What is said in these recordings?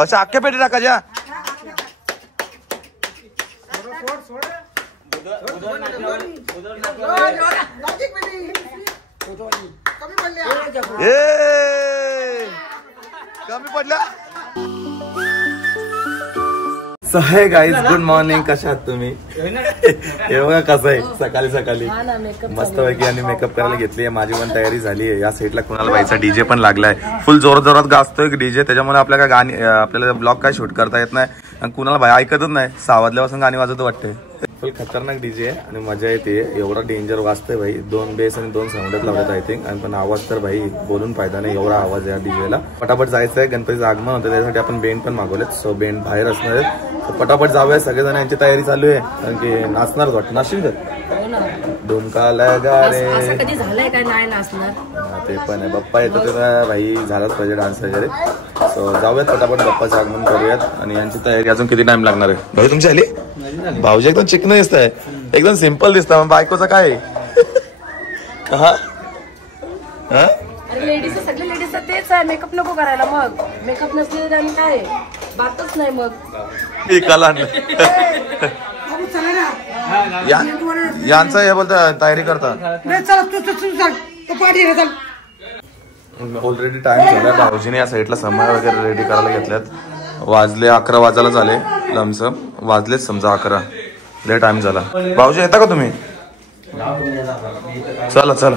अच्छा अख्ख्या पेटी टाकायच्या. कमी पडल्या. सो हे गाईज गुड मॉर्निंग. कशा आहात तुम्ही? हे बघा कसं आहे सकाळी सकाळी मस्तपैकी आणि मेकअप करायला घेतली. माझी पण तयारी झाली आहे. या साईडला कुणाला बाईचा डीजे पण लागलाय. फुल जोरात जोरात गाजतोय डीजे. त्याच्यामुळे आपल्याला गाणी आपल्याला ब्लॉग काय शूट करता येत नाही. आणि कुणाला बाई ऐकतच नाही. 6 वाजल्यापासून गाणी वाजत वाटते. फुल खतरनाक डीजे आहे आणि मजा येते. एवढा डेंजर वाजतंय भाई. 2 बेस आणि 2 साऊंडच लावतात आय थिंक. आणि पण आवाज तर भाई बोलून फायदा नाही. एवढा आवाज आहे या डीजेला. पटापट जायचं आहे. गणपतीचं आगमन होतं त्यासाठी आपण बेंड पण मागवलेत. सो बेंड बाहेर असणार आहेत. पटापट जाऊया. सगळेजण यांची तयारी चालू आहे. कारण की नाचणारच वाटतं. नाचशील तर डोमका लगा रे. कधी झालंय काय नाही नाचणार. ते पण आहे. बाप्पा येतो तेव्हा भाई झालाच पाहिजे डान्स वगैरे. सो जाऊयात पटापट बाप्पाचं आगमन करूयात. आणि यांची तयारी अजून किती टाइम लागणार आहे भाई तुमची आली? भाऊजी एकदम चिकन दिसत आहे. एकदम सिम्पल दिसत. बायकोचं काय लेडीज सगळे लेडीज तेच आहे. मेकअप नको करायला. मग मेकअप नसले आणि काय बातच नाही. मग यांचं हे बोलतं तयारी करतात. ऑलरेडी टाइम झाला. भाऊजीने या साईडला समय वगैरे रेडी करायला घेतल्यात. वाजले 11 वाजायला झाले. लमसम वाजलेच समजा 11. लय टाइम झाला. भाऊजी येता का तुम्ही? चला चला.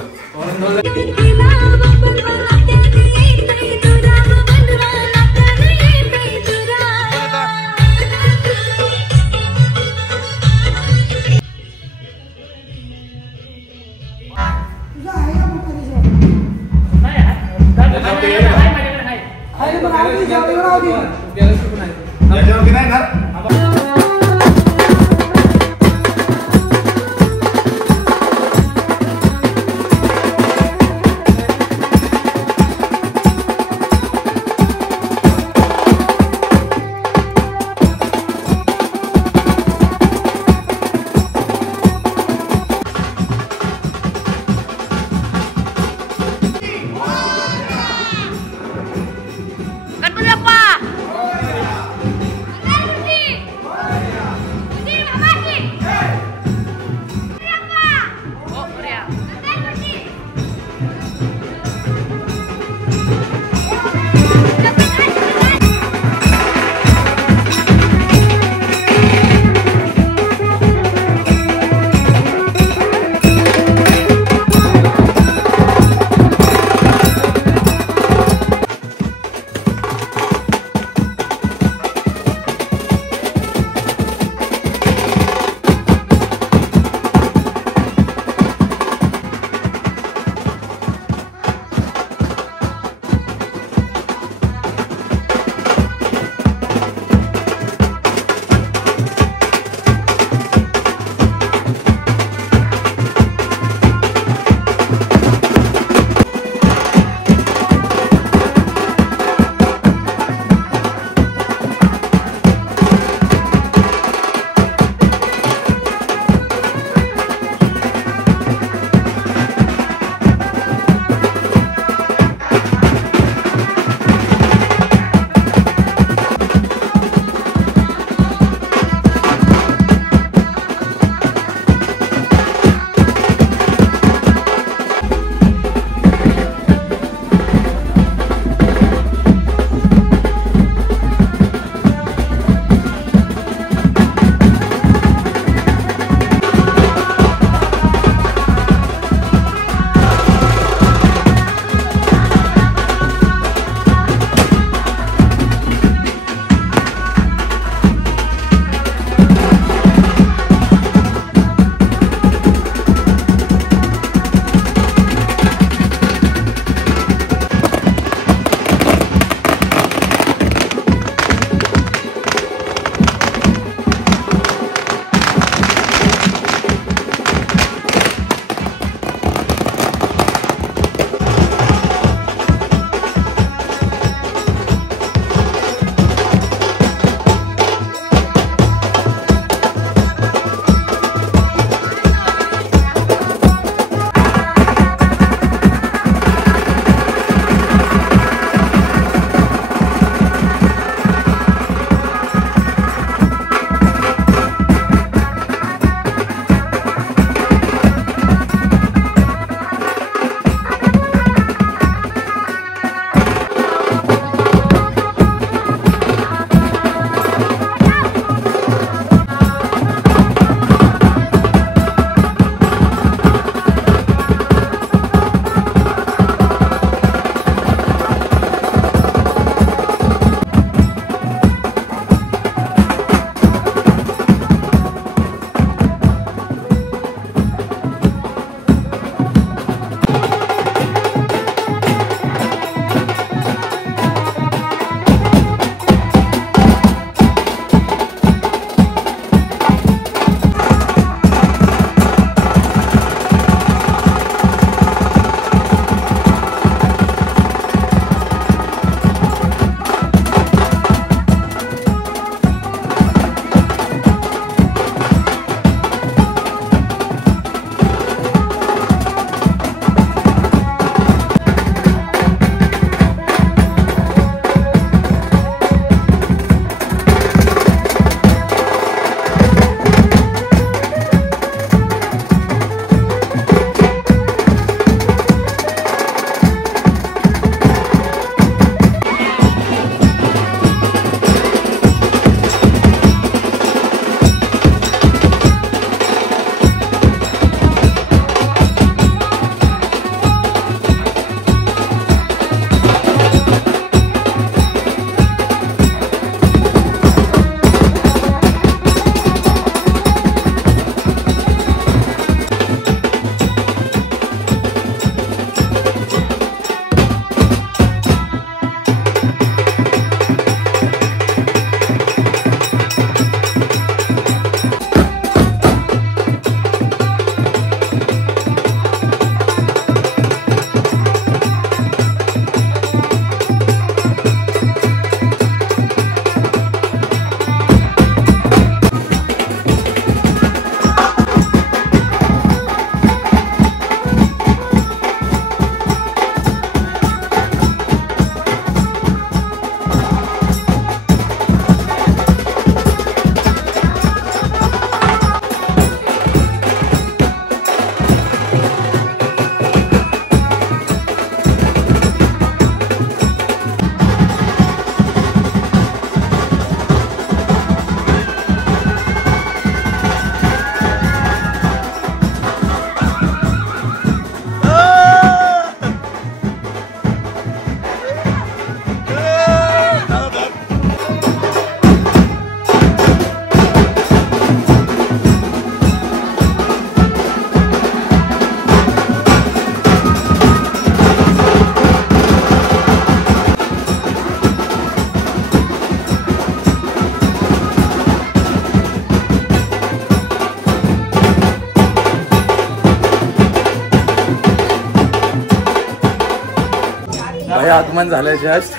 भाई आगमन झालं जस्ट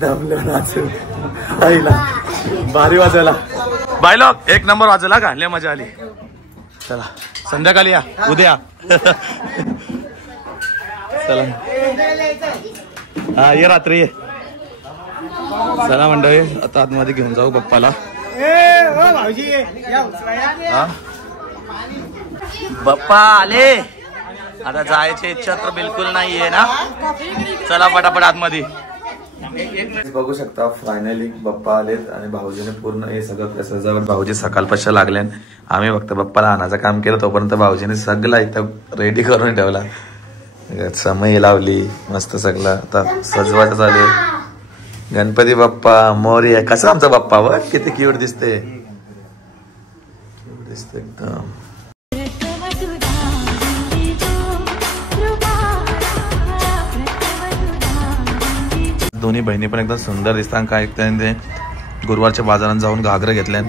दमलं नाचून आईला भारी वाजायला बाय लोक एक नंबर वाजला का लय मजा आली चला संध्याकाळी या उद्या चला हा ये रात्री ये चला मंडळी आता आतमध्ये घेऊन जाऊ पप्पाला बाप्पा आले आता जायची इच्छा तर बिलकुल नाहीये ना चला पटापट आतमध्ये बघू शकता फायनली बाप्पा आलेत आणि भाऊजीने पूर्ण हे सगळं सजावट भाऊजी सकाळपासून लागले आम्ही फक्त बाप्पाला आणायचं काम केलं तोपर्यंत भाऊजीने सगळं इथं रेडी करून ठेवला समय लावली मस्त सगळं आता सजवायचं चालू गणपती बाप्पा मोरया कसा आमचा बाप्पा व किती क्यूट दिसते एकदम दोन्ही बहिणी पण एकदम सुंदर दिसतात काय ते गुरुवारच्या बाजारात जाऊन घागरे घेतल्या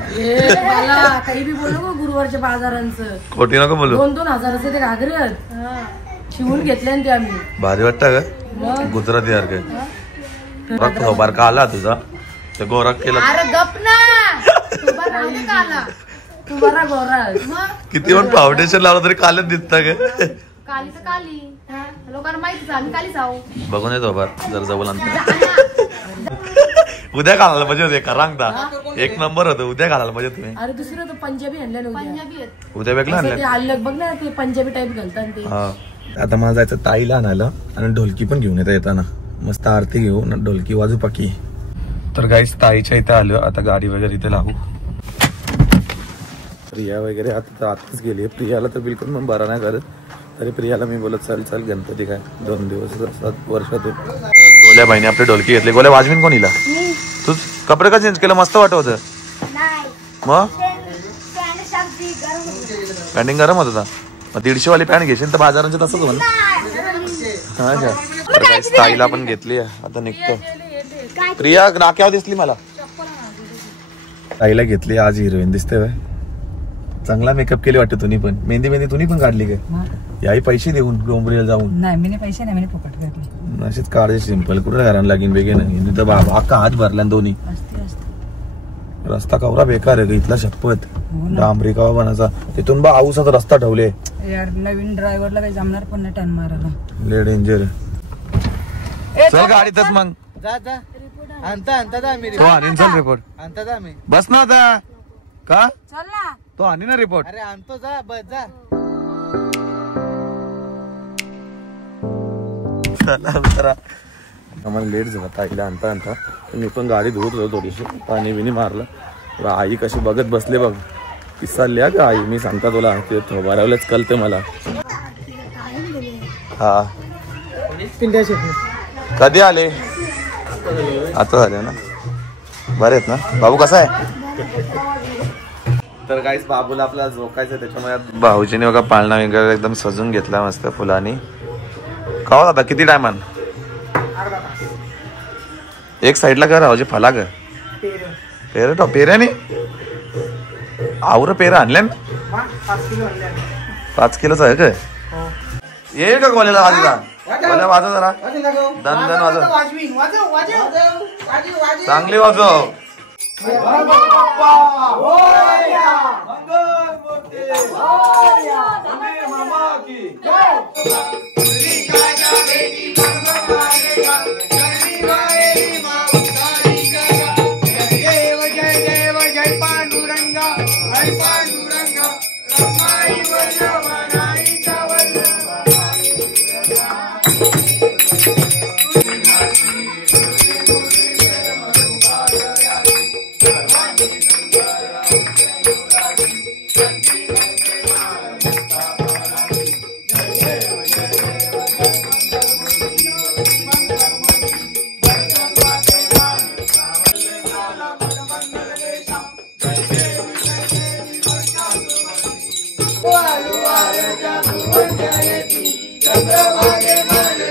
काही बी बोलू गुरुवारच्या बाजारांचं खोटी नको बोलू 2-2 हजाराचे ते घागरे शिवून घेतले ते आम्ही भारी वाटतं का गुजराती सारखं बार का आला तुझा ते गोरख केलं किती पण फाउंडेशन लावलं तरी कालच दिसत का लोकांना माहितीच आम्ही कालीच आहो बघून येतो बार जर जवळ उद्या घालायला पाहिजे होते रांगता एक नंबर होतं उद्या घालायला पाहिजे तुम्ही अरे दुसरं तर पंजाबी आणलं पंजाबी उद्या वेगळं आणलं बघ ना ते पंजाबी टाईप घालतात ते आता मला जायचं ताईला आणायला आणि ढोलकी पण घेऊन येताना मस्त आरती घेऊन ढोलकी वाजू पाकी तर गाईस ताईच्या इथे आलो आता गाडी वगैरे इथे लावू प्रिया वगैरे आता आताच गेली प्रियाला तर बिलकुल मग बरा नाही करत तरी प्रियाला मी बोलत चल चल गणपती काय 2 दिवस असतात वर्षातून गोल्या बाईने आपली ढोलकी घेतली गोल्या वाजवीन कोण हिला तू कपडे का चेंज केलं मस्त वाटत होतं मग पॅन्टिंग गरम होत होता मग 150 वाली पॅन्ट घेशील तर बाजारांचे तसंच होईल ना ताईला पण घेतली आता निघतो प्रिया नाक्यावर दिसली मला ताईला घेतली आज हिरोईन दिसते चांगला मेकअप केले वाटतं तुम्ही पण मेहंदी तुम्ही पण काढली काय याही पैसे देऊन डोंबरीला जाऊन नाही मी पैसे नाही मी फुकट काढले असेच काढे सिंपल कुठे घराला लागेल बेगे नाही तर बाबा अख्खा हात भरला दोन्ही रस्ता कवरा बेकार आहे इथला शपथ डांबरी कवा बनायचा तिथून बा आऊसाचा रस्ता ठेवले यार नवीन ड्रायव्हरला काही जमणार पण नाही टर्न मारायला ले डेंजर चल गाडीतच मग चल रिपोर्ट बस ना आता का चल ना तो आणि ना रिपोर्ट अरे आणतो जा बस जा आम्हाला लेट झाला ताईला आणता मी पण गाडी धुवत होतो थोडीशी पाणी बिनी मारलं आई कशी बघत बसले बघ पिसाल्या का आई मी सांगता तुला ते थोबारावलंच कळतं मला हा कधी आले आता झाले ना बरे आहेत ना बाबू कसा आहे तर काहीच बाबूला आपला झोकायचं त्याच्यामुळे भाऊजीने बघा पाळणा वगैरे एकदम सजून घेतला मस्त फुलांनी का आता किती टायमान एक साइडला कर भाऊजी फला ग पेरे तो पेऱ्याने आवर पेरा आणल्या 5 किलोचा आहे काय येईल का गोल्याला वाजला गोल्या वाजव जरा दन दन वाजव चांगली वाजव चंद्रभागे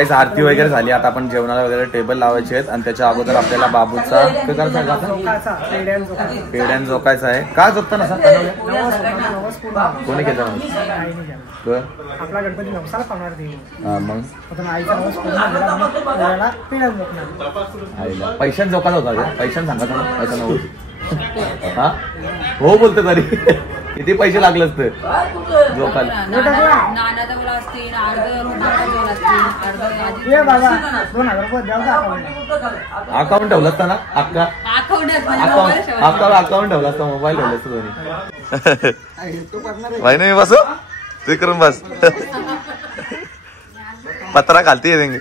काही आरती वगैरे झाली. आता आपण जेवणाला वगैरे टेबल लावायचे आहेत आणि त्याच्या अगोदर आपल्याला बाबूचा पेड्यान झोकायचा आहे. का झोपता ना कोणी केलं आपला गणपती नवसाला पावणार देऊ. मग आईला पैशात झोकायचा होता. पैशात सांगा ना पैसा नव्हतं. हा हो बोलतो तरी किती पैसे लागले असते झोकायला. अकाउंट ठेवलं असतं ना अक्का अकाउंट ठेवला असता मोबाईल ठेवला असतं दोन्ही. भाई नाही बसो ते करून बस पत्रा खालती येते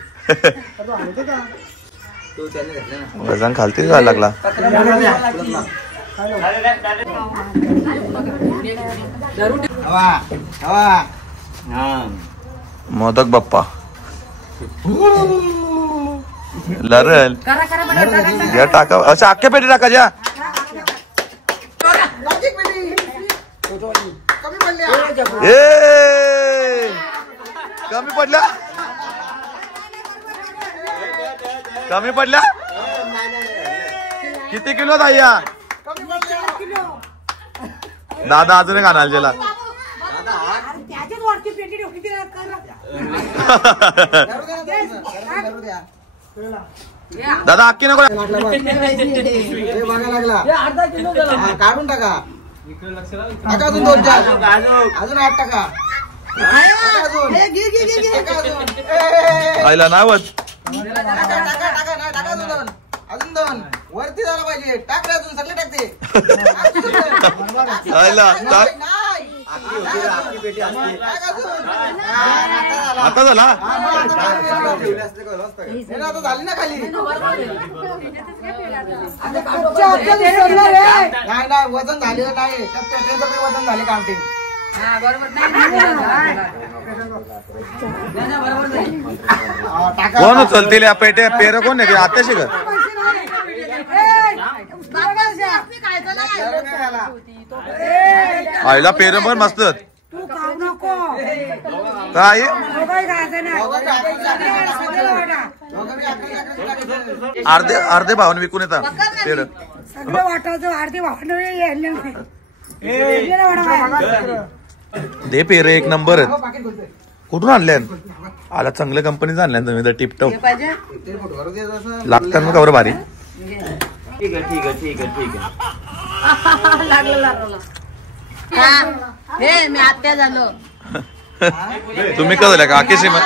वजन खालती जायला लागला. मोदक बाप्पा लरल या टाका अच्छा अख्ख्या पेटी टाका ज्या कमी पडल्या कमी पडल्या किती किलो ताईया दादा अजून एक आणाल ज्याला दादा अक्की नको काढून टाका अजून 2-4 अजून 8 टाका आईला नावच अजून 2 वरती झाला पाहिजे. टाक रे अजून सगळे टाकते. आता झाला आता झाली ना खाली. नाही वजन झालेलं नाही. वजन झाले काउंटिंग कोण उचलतील या पेट्या पेर कोण आहे आत्याशी का आईला पेर पण मस्त काय अर्धे भावाने विकून येतात पेर दे पेर एक नंबर कुठून आणल्या आला चांगल्या कंपनीच आणल्या तुम्ही तर टिपटॉप लागतात मग कवर भारी. ठीक आहे ठीक आहे ठीक आहे ठीक आहे हे मी आत्या झालो. तुम्ही का झाल्या का आकेशी मग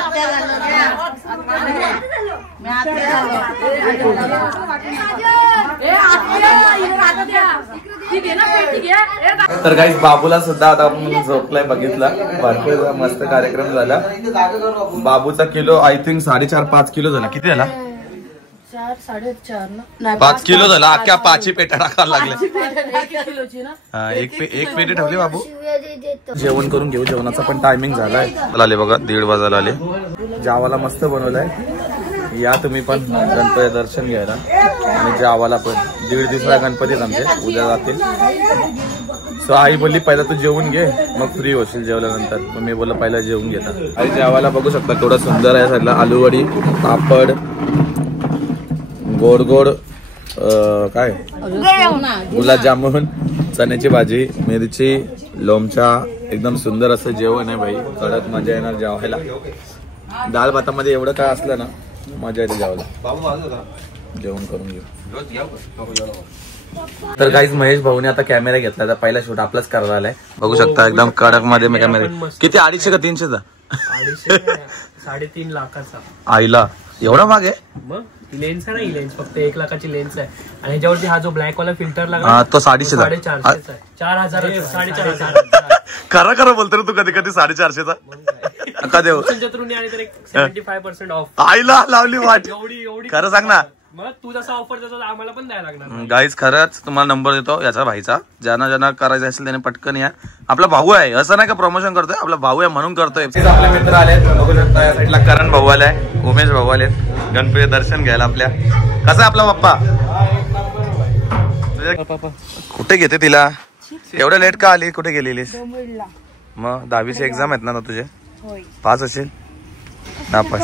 तर काही बाबूला सुद्धा आता आपण झोपलाय बघितला. भरपूर मस्त कार्यक्रम झाला. बाबूचा किलो आय थिंक 4.5-5 किलो झाला. किती झाला 5 किलो झाला. अख्ख्या 5 पेट्या टाकायला लागल्या. एक पेटी ठेवली बाबू. जेवण करून घेऊ. जेवणाचा पण टायमिंग झालाय. आले बघा 1:30 वाजायला आले. जावाला मस्त बनवलाय. या तुम्ही पण गणपती दर्शन घ्यायला आणि जावाला पण 1.5 दिवसाला गणपती आमचे उद्या जातील. सो आई बोलली पहिला तू जेवून घे मग फ्री होशील जेवल्यानंतर. मग मी बोललो पहिला जेवून घेता. आई जावाला बघू शकता केवढा सुंदर आहे. सगळं आलूवडी पापड गोड गोड काय गुलाबजामुन चण्याची भाजी मिरची लोमचा एकदम सुंदर असं जेवण आहे भाई. कडक मजा येणार जेवायला. डाळ भातामध्ये एवढं काय असलं ना मजा येते जेवायला. जेवण करून घेऊ. तर काहीच महेश भाऊने आता कॅमेरा घेतला. तर पहिला शूट आपलाच करायला आलाय. बघू शकता एकदम कडक मध्ये मी कॅमेरा. किती 250 का 300चा 3.5 लाखाचा. आईला एवढा मागे मग लेन्स आहे ना. ही लेन्स फक्त 1 लाखाची लेन्स आहे आणि ह्याच्यावरती हा जो ब्लॅक वाला फिल्टर लागला तो 450 4,000 4,500 खरं खरं बोलतो तू कधी कधी 450चा का देऊ आणि तर 75% ऑफ. आईला लावली वाट. एवढी खरं सांग ना. मग तू जसा ऑफर देतो आम्हाला पण द्यायला लागणार. गाईज खरंच तुम्हाला नंबर देतो याचा भाईचा. ज्यांना ज्यांना करायचं असेल त्याने पटकन या. आपला भाऊ आहे असं नाही का प्रमोशन करतोय. आपला भाऊ आहे म्हणून करतोय. आपले मित्र आले बघू शकता. या साईडला करण भाऊ आलाय उमेश भाऊ आले गणपती दर्शन घ्यायला आपल्या. कसा आपला बाप्पा कुठे घेते तिला एवढं लेट का आली. कुठे गेलेलीस मग 10वीची एक्झाम आहेत ना तुझे पास असेल नापास.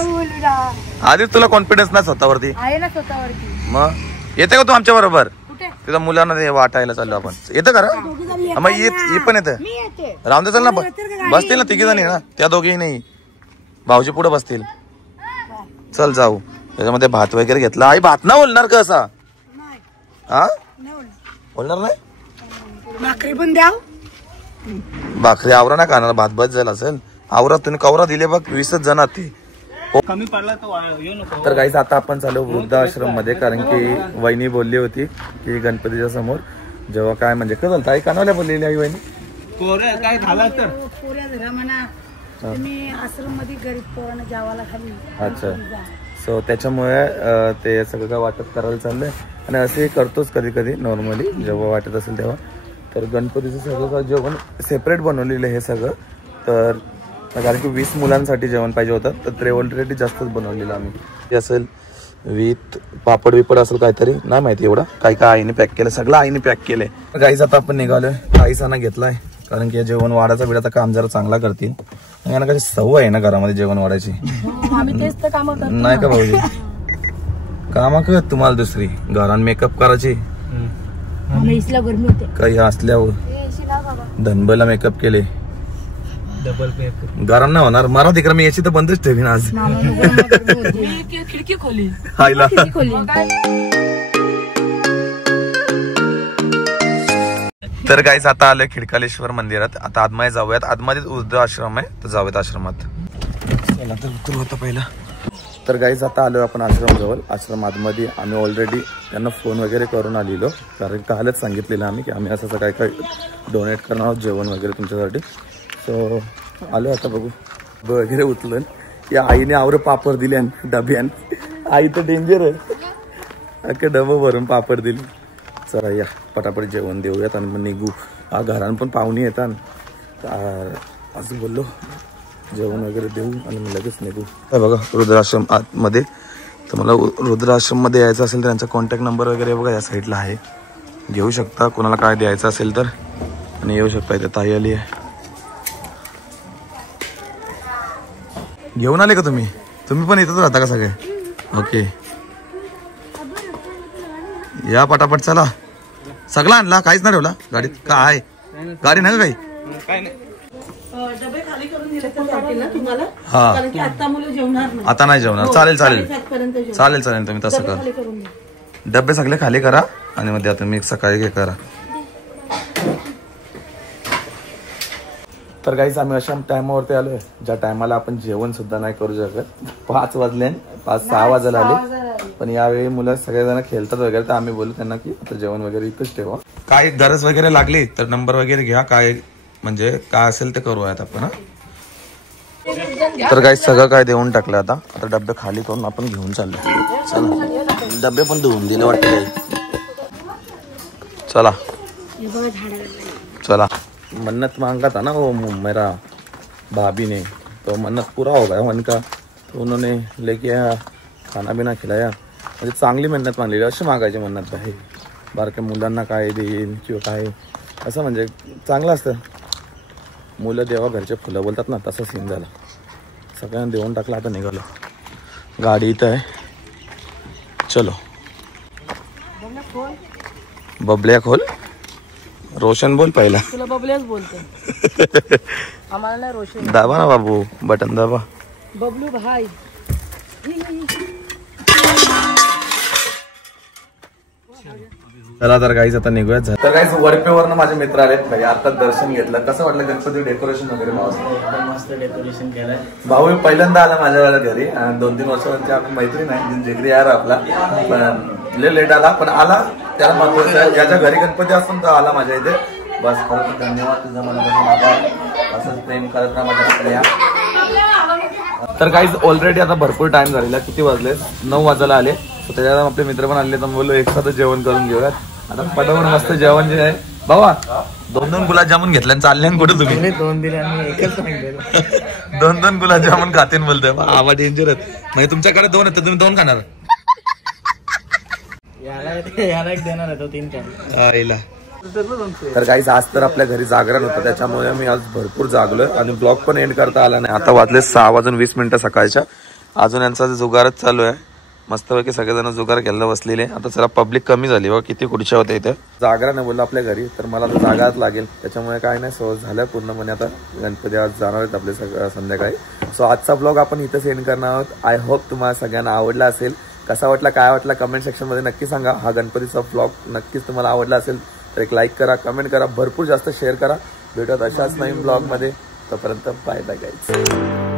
आधी तुला कॉन्फिडन्स नाही स्वतःवरती? आहे ना स्वतःवरती. मग येते का तू आमच्या बरोबर? तिथं मुलांना ते वाटायला चाललो आपण. येतं का रे? मग ही पण येतं. रामदे चल ना, बसतील ना तिघी जणी ना, त्या दोघेही नाही, भाऊजी पुढे बसतील. चल जाऊ. त्याच्यामध्ये भात वगैरे घेतला. आई भात ना बोलणार का असा? हा बोलणार नाही. भाकरी पण द्या. भाकरी आवरा ना खाणार, भात बस झाला असेल. आवरा तुम्ही कवरा दिले बघ 20 जण ती. कमी पडला तर तर गाईस आता आपण चालू वृद्धाश्रम मध्ये, कारण की वहिनी बोलली होती की गणपतीच्या समोर जेव्हा काय म्हणजे कसं झालं आई कानावल्या बोललेली आई वहिनी काय झालं तर पोऱ्या धरा म्हणा तुम्ही आश्रम मध्ये गरीब पोरांना जेवायला खाली. अच्छा. सो त्याच्यामुळे ते सगळं काय वाटप करायला चाललंय. आणि असे करतोच कधी कधी नॉर्मली जेव्हा वाटत असेल तेव्हा. तर गणपतीचं सगळं जेवण सेपरेट बनवलेलं हे सगळं. तर कारण की 20 मुलांसाठी जेवण पाहिजे होतं, तर ते ऑलरेडी जास्तच बनवलेलं आम्ही. ते असेल विथ पापड बिपड असेल काहीतरी, नाही माहिती एवढं. काय काय आईने पॅक केलं, सगळं आईने पॅक केलंय. गाईस आता आपण निघालोय. काहीसाना घेतलाय कारण की जेवण वाढायचा बिडाचा काम जरा चांगला करतील. यांना कशी सवय आहे ना घरामध्ये जेवण वाढायची. आम्ही तेच तर काम करतो नाही का भाऊजी? काम कर तुम्हाला दुसरी घरात मेकअप करायची काही असल्यावर. धनबला मेकअप केले डबल पे गरम नाही होणार. मला तिकडे मी याची तर बंदच ठेवीन आज. खिडकी खोली आईला. तर गाईस आता आलोय खिडकालेश्वर मंदिरात. आता आतमध्ये जाऊयात. आतमध्ये वृद्धाश्रम आहे, तर जाऊयात आश्रमात. चला तर उतर होता पहिला. तर गाईस आता आलोय आपण आश्रम जवळ. आश्रम आतमध्ये आम्ही ऑलरेडी त्यांना फोन वगैरे करून आलेलो, कारण कालच सांगितलेलं आम्ही की आम्ही असं काय काय डोनेट करणार आहोत जेवण वगैरे तुमच्यासाठी. सो आलो आता बघू वगैरे उचलून. या आईने आवर पापड दिले डब्यान. आई तर डेंजर आहे, अख्खे डबं भरून पापड दिली. चला या पटापट जेवण देऊयात आणि मग निघू. घरान पण पाहुणे येतात, असं बोललो जेवण वगैरे देऊ आणि मग लगेच निघू. बघा रुद्राश्रम आतमध्ये. तर मला रुद्राश्रम मध्ये यायचं असेल तर त्यांचा कॉन्टॅक्ट नंबर वगैरे बघा या साईडला आहे, घेऊ शकता. कोणाला काय द्यायचं असेल तर आणि येऊ शकता. इथे ताई आली आहे. घेऊन आले का तुम्ही? तुम्ही पण इथंच राहता का सगळे? ओके या पटापट. चला सगळं आणला, काहीच नाही ठेवला गाडीत? काय गाडी नाही का काही? डबे खाली करून दिले तर तुम्हाला, हा कारण की आता मुलं जेवणार नाही. आता नाही जेवणार. चालेल चालेल चालेल चालेल. तुम्ही तसं करा. डबे सगळे खाली करा आणि मध्ये आता मी सकाळी हे करा. तर गाईस आम्ही अशा टायमावरती आलोय ज्या टायमाला आपण जेवण सुद्धा नाही करू शकत. 5 वाजले, 5-6 वाजायला आले. पण यावेळी मुलं सगळेजण खेळतात वगैरे, तर आम्ही बोलू त्यांना की आता जेवण वगैरे इथंच ठेवा. काय गरज वगैरे लागली तर नंबर वगैरे घ्या, काय म्हणजे काय असेल ते करूयात आपण. तर गाईस सगळं काय देऊन टाकलं. आता डबे खाली करून आपण घेऊन चाललो. चला डबे पण धुवून दिले वाटते. चला चला. मन्नत मांगा था ना वो मेरा भाभी ने, तो मन्नत पूरा हो गया उनका. तो उन्होंने लेके आया, खाना बिना खिलाया. म्हणजे चांगली मेहनत मानलेली. अशी मागायची मन्नत आहे. बारक्या मुलांना काय देईल किंवा काय असं म्हणजे चांगलं असतं. मुलं देवा घरचे फुलं बोलतात ना, तसं सीन झाला. सगळ्यांना देऊन टाकलं. आता निघालो. गाडी इथं आहे. चलो बबल्या खोल. रोशन बोल पहिला. तुला बबल्याच बोलते, आम्हाला नाही रोशन. दाबा ना बाबू, बटन दाबा. बबलू भाई. चला तर गाईज आता निघूयात. तर गाईज वडपेवरनं माझे मित्र आलेत भाई. आता दर्शन घेतलं. कसं वाटलं गणपती डेकोरेशन वगैरे? मस्त डेकोरेशन केलंय. भाऊ पहिल्यांदा आला माझ्या घरी. 2-3 वर्षांची आपण मैत्रीण आहे, जिगरी यार आपला. पण लय लेट आला, पण आला त्याला महत्वाचं. याच्या घरी गणपती असून तर आला माझ्या इथे. बस खरं धन्यवाद तुझा मनापासून आभार. असंच प्रेम करत राहा माझ्या. तर गाईज ऑलरेडी आता भरपूर टाइम झालेला. किती वाजले? 9 वाजायला आले. त्याच्यात आपले मित्र पण आले, तर बोललो एकसाथ जेवण करून घेऊयात. आता पटापट मस्त जेवण जे आहे. भावा 2-2 गुलाबजामुन घेतले आणि चालले कुठे तुम्ही? 2 दिले आणि एकच सांगितलं. 2-2 गुलाबजामुन खातेन बोलतोय. आवाज डेंजर आहेत. म्हणजे तुमच्याकडे 2 आहेत, तुम्ही 2 खाणार? याला एक देणार आहे, तो 3 खाणार. तर गाईस आज तर आपल्या घरी जागरण होतं, त्याच्यामुळे मी आज भरपूर जागलोय आणि ब्लॉग पण एंड करता आला नाही. आता वाजले 6:20 सकाळच्या. अजून यांचा जुगारच चालू आहे. मस्तपैकी सगळेजण जुगार घ्यायला बसलेले. आता चला पब्लिक कमी झाली बघा, किती खुर्च्या होत्या इथे. जागा नाही बोललो आपल्या घरी, तर मला आता जागाच लागेल. त्याच्यामुळे काय नाही, सो झालं पूर्णपणे. आता गणपती आज जाणार आहेत आपले संध्याकाळी. सो आजचा ब्लॉग आपण इथं सेंड करणार आहोत. आय होप तुम्हाला सगळ्यांना आवडला असेल. कसा वाटला, काय वाटला, कमेंट सेक्शनमध्ये नक्की सांगा. हा गणपतीचा ब्लॉग नक्कीच तुम्हाला आवडला असेल तर एक लाईक करा, कमेंट करा, भरपूर जास्त शेअर करा. भेटत अशाच नवीन ब्लॉगमध्ये. तोपर्यंत बाय बाय गाईज.